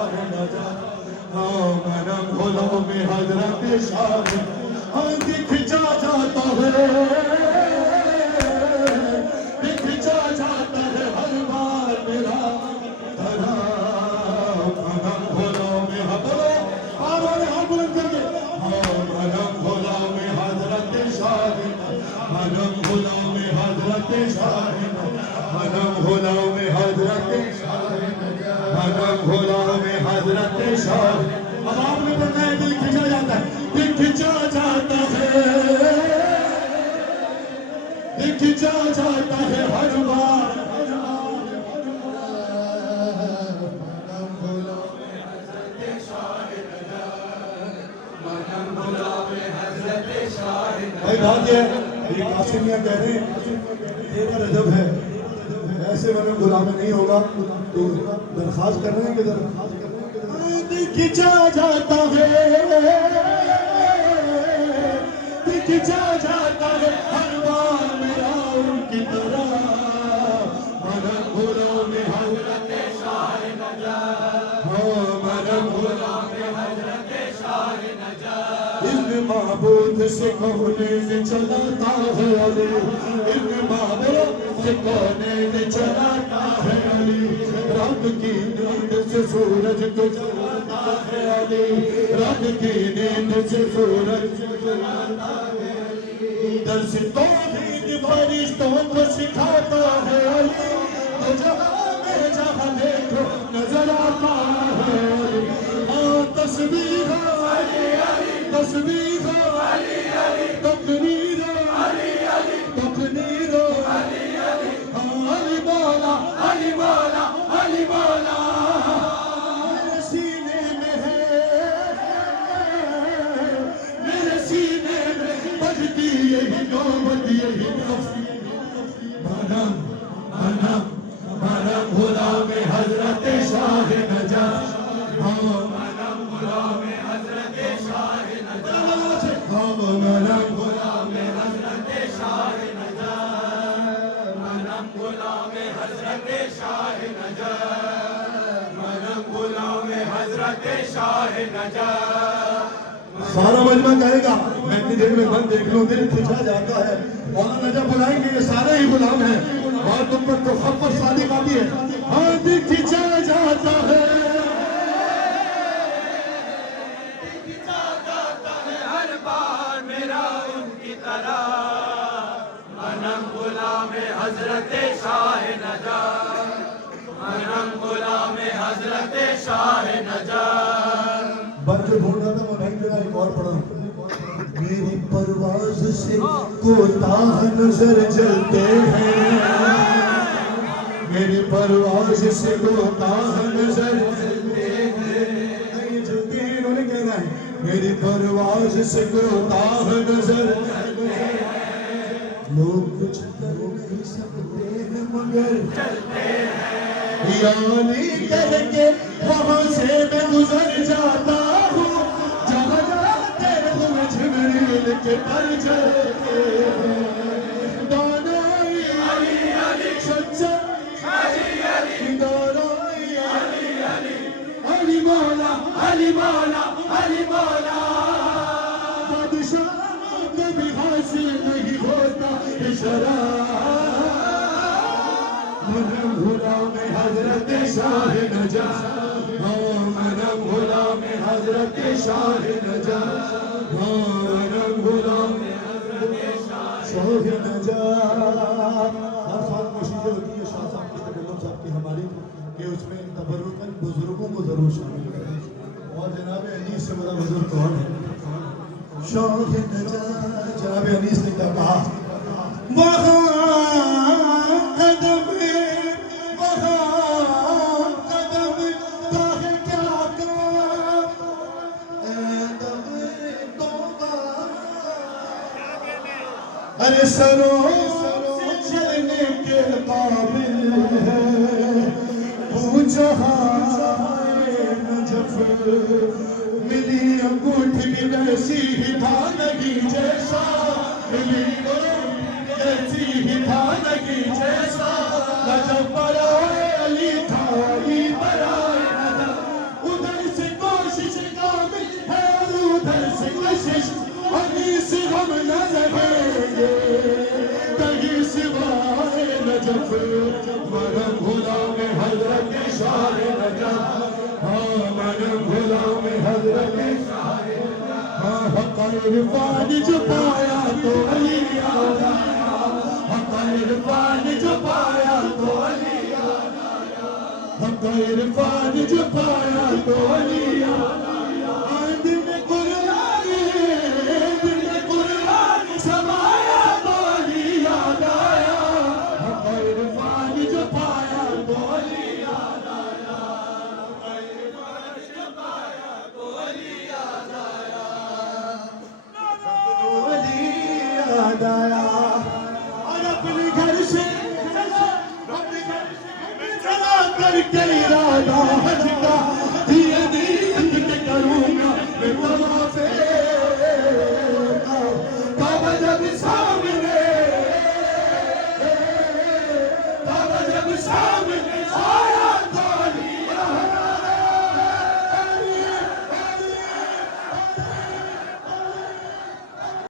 شاہ نجات منم غلام حضرت شاہ دکھ جاتا ہے دکھ جاتا ہے ہر بار میرا دھرا منم غلام حضرت منم غلام حضرت شاہ منم غلام حضرت شاہ منم غلام حضرت شاہ منم غلام حضرت شاہ اب آپ نے پڑھنا ہے دل کھچا جاتا ہے دل کھچا جاتا ہے دل کھچا جاتا ہے ہر بار بھائی بات یہ ہے یہ قاسمیہ کہہ رہے ہیں تیرا رجب ہے ایسے میں غلام نہیں ہوگا تو درخواست کر رہے ہیں کہ درخواست کر رہے ہیں دل کھچا جاتا ہے دل کھچا جاتا ہے ہر بار میرا ان کی طرح منم غلام حضرت شاہ نجات منم غلام حضرت شاہ نجات علم معبود سے کونین چلاتا ہے علی علم معبود سے کونین چلاتا ہے علی رات کی نیند سے سورج کو جلاتا ہے علی رات کی نیند سے سورج کو جلاتا ہے علی درس توحید فرشتوں کو سکھاتا ہے علی تو جہاں میں جہاں دیکھو نظر آتا ہے علی تصویر علی علی تصویر علی علی تقریر علی علی تقریر علی علی علی مولا علی مولا علی مولا میرے سینے میں ہے میرے سینے میں بجتی یہی نوبت یہی نفس منم منم منم غلام حضرت شاہ نجات منم غلام حضرت شاہ نجات منم غلام حضرت شاہ نجات منم غلام حضرت شاہ نجات منم غلام حضرت شاہ نجات سارا مجمع کہے گا میں اتنی دیر میں بند دیکھ لوں دل کھچا جاتا ہے مولانا جب بلائیں گے یہ سارے ہی غلام ہیں اور تم پر تو خبر صادق آتی ہے ہاں دل کھچا جاتا ہے ہر بار میرا ان کی طرح منم غلام حضرت شاہ نجات منم غلام حضرت شاہ نجات بن جو ڈھونڈ رہا تھا وہ نہیں ملا ایک اور پڑھا میری پرواز سے کوتاہ نظر جلتے ہیں میری پرواز سے کوتاہ نظر جلتے ہیں یہ جلتے ہیں انہوں نے کہنا ہے میری پرواز سے کوتاہ نظر لوگ کچھ کر نہیں سکتے ہیں مگر چلتے ہیں یعنی کہہ کے وہاں سے میں گزر جاتا ہوں جہاں جاتے ہوئے جبریل کے پر چلتے ہیں دانائی علی علی سچا علی علی دانائی علی علی علی مولا علی مولا علی مولا بادشاہوں کو بھی حاصل نہیں ہوتا منم غلام حضرت شاہ نجات منم غلام حضرت شاہ نجات منم غلام حضرت شاہ نجات ہر سال کوشش ہوتی ہے شاہ صاحب کی بیگم صاحب کی ہماری کہ اس میں تبرکاً بزرگوں کو ضرور شامل کریں اور جناب انیس سے بڑا بزرگ کون ہے شاہ نجات جناب انیس نے کیا کہا وہاں قدم ارے سروں سے چلنے کے قابل ہے وہ جہاں نجف ملی انگوٹھی ویسی ہی بھانگی جیسا ملی ایسی ہی بھانگی جیسا نجف برائے علی تھا علی برائے نجف شاہ نجات ہاں من غلام حضرت ہاں حق عرفان جو پایا تو علی یاد آیا حق عرفان جو پایا تو علی یاد آیا حق عرفان جو پایا تو علی یاد آیا دل قرآن سمایا تو علی یاد آیا حق عرفان جو پایا تو علی یاد آیا حق عرفان جو پایا تو علی یاد آیا علی یاد آیا اور اپنے گھر سے چلا کر کے ارادہ حج